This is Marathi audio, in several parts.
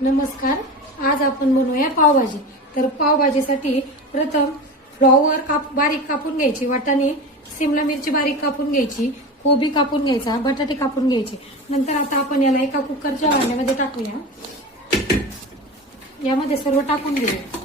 नमस्कार. आज आपण बनवूया पावभाजी. तर पावभाजीसाठी प्रथम फ्लॉवर बारीक कापून घ्यायची, वाटाणे सिमला मिरची बारीक कापून घ्यायची, कोबी कापून घ्यायचा, बटाटे कापून घ्यायचे. नंतर आता आपण याला एका कुकरच्या भांड्यामध्ये टाकूया. यामध्ये सर्व टाकून घेऊया.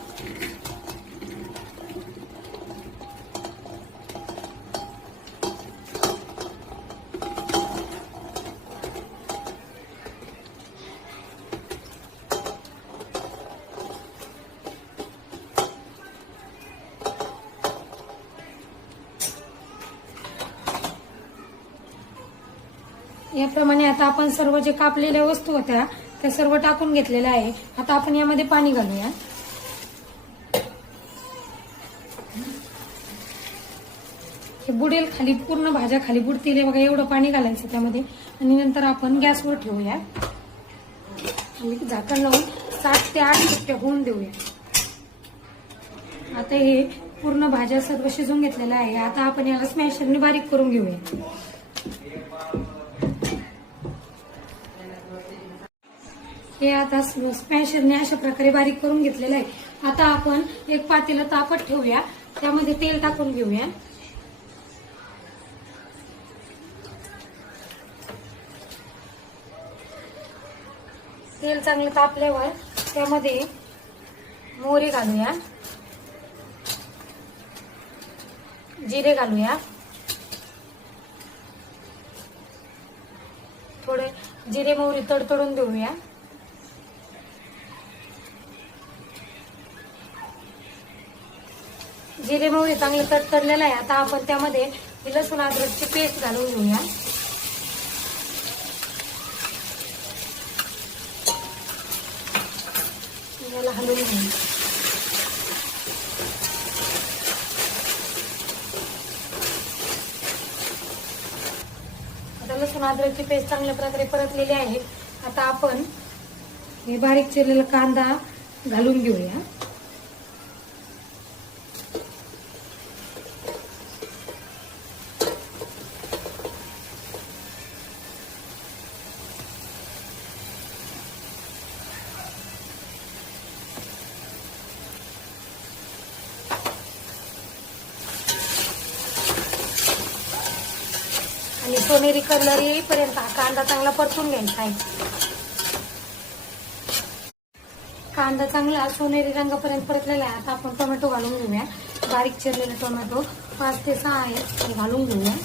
याप्रमाणे आता आपण सर्व जे कापलेल्या वस्तू होत्या त्या सर्व टाकून घेतलेल्या आहे. आता आपण यामध्ये पाणी घालूया. हे बुडेल खाली, पूर्ण भाज्या खाली बुडतील बघा, एवढं पाणी घालायचं त्यामध्ये. आणि नंतर आपण गॅसवर ठेवूया आणि झाकण लावून 7 ते 8 शिट्ट्या होऊन देऊया. आता हे पूर्ण भाज्या सर्व शिजून घेतलेल्या आहे. आता आपण याला स्मॅशरने बारीक करून घेऊया. हे आता स्मॅशरने अशा प्रकारे बारीक करून घेतलेलं आहे. आता आपण एक पातेलं तापत ठेवूया, त्यामध्ये तेल टाकून घेऊया. तेल चांगलं तापल्यावर त्यामध्ये मोहरी घालूया, जिरे घालूया. थोडे जिरे मोहरी तडतडून देऊया. जिरे मोहरी चांगले तडतडलेलं आहे. आता आपण त्यामध्ये लसूण अद्रकची पेस्ट घालून घेऊया. याला हलवून घेऊया. आता लसूण अद्रकची पेस्ट चांगल्या प्रकारे परतलेली आहे. आता आपण हे बारीक चिरलेला कांदा घालून घेऊया. आणि सोनेरी कलर येईपर्यंत हा कांदा चांगला परतून घ्यायचा आहे. कांदा चांगला सोनेरी रंगापर्यंत परतलेला आहे. आता आपण टोमॅटो घालून घेऊया. बारीक चिरलेले टोमॅटो 5 ते 6 आहे, घालून घेऊया.